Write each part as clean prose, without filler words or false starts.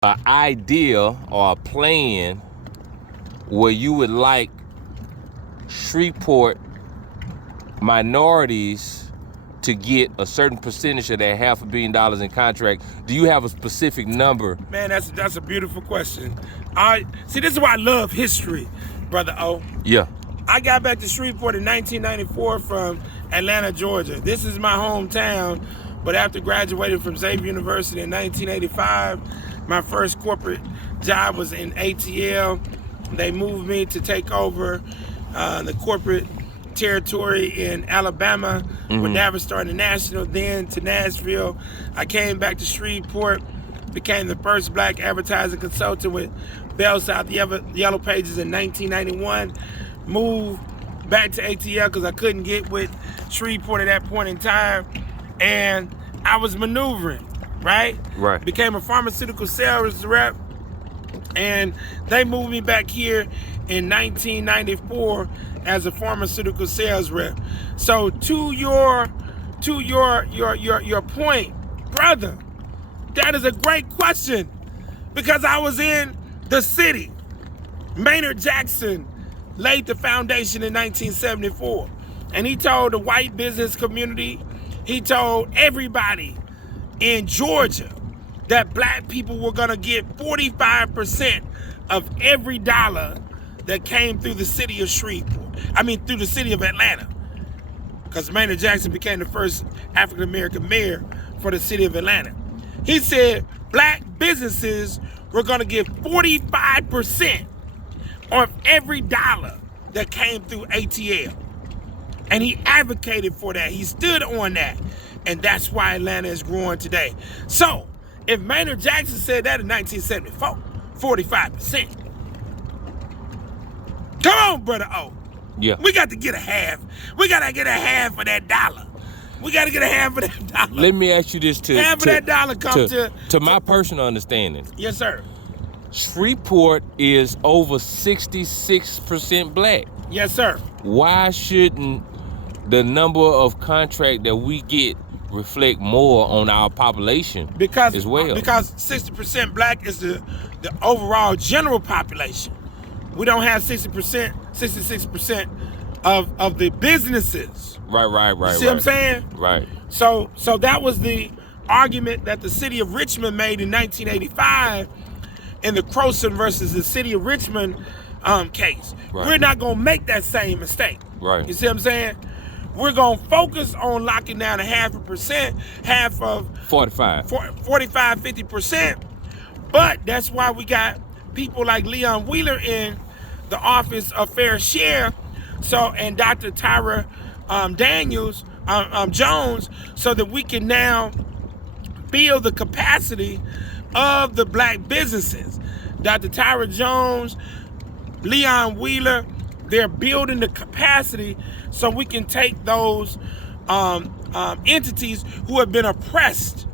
an idea or a plan where you would like Shreveport minorities to get a certain percentage of that $500 million in contract? Do you have a specific number? Man, that's a beautiful question. See, this is why I love history, Brother O. Yeah. I got back to Shreveport in 1994 from Atlanta, Georgia. This is my hometown, but after graduating from Xavier University in 1985, my first corporate job was in ATL. They moved me to take over the corporate territory in Alabama with Navistar International, then to Nashville. I came back to Shreveport, became the first black advertising consultant with Bell South Yellow Pages in 1991. Moved back to ATL because I couldn't get with Shreveport at that point in time, and I was maneuvering, right? Right. Became a pharmaceutical sales rep, and they moved me back here in 1994 as a pharmaceutical sales rep. So to your point, brother, that is a great question, because I was in the city. Maynard Jackson laid the foundation in 1974, and he told the white business community, he told everybody in Georgia that black people were gonna get 45% of every dollar that came through the city of Shreveport. I mean, through the city of Atlanta, because Maynard Jackson became the first African-American mayor for the city of Atlanta. He said black businesses were gonna get 45% of every dollar that came through ATL. And he advocated for that. He stood on that. And that's why Atlanta is growing today. So, if Maynard Jackson said that in 1974, 45%. Come on, Brother O. Yeah. We got to get a half. We got to get a half of that dollar. We got to get a half of that dollar. Let me ask you this half of that dollar comes to my personal understanding. Yes, sir. Shreveport is over 66% black. Yes, sir. Why shouldn't the number of contract that we get reflect more on our population as well? Because 60% black is the overall general population. We don't have 60%, 66% of the businesses. Right. See what I'm saying? Right. So that was the argument that the city of Richmond made in 1985 in the Croson versus the city of Richmond case. Right. We're not gonna make that same mistake. Right. You see what I'm saying? We're gonna focus on locking down a half of 45, 50%. But that's why we got people like Leon Wheeler in the office of Fair Share, and Dr. Tyra Jones, so that we can now build the capacity of the black businesses. Dr. Tyra Jones, Leon Wheeler, they're building the capacity so we can take those entities who have been oppressed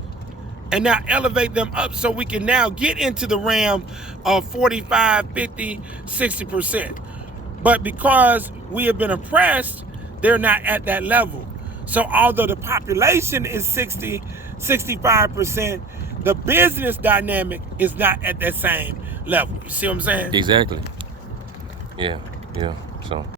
and now elevate them up, so we can now get into the realm of 45, 50, 60%. But because we have been oppressed, they're not at that level. So although the population is 60, 65%, the business dynamic is not at that same level. You see what I'm saying? Exactly. Yeah. So.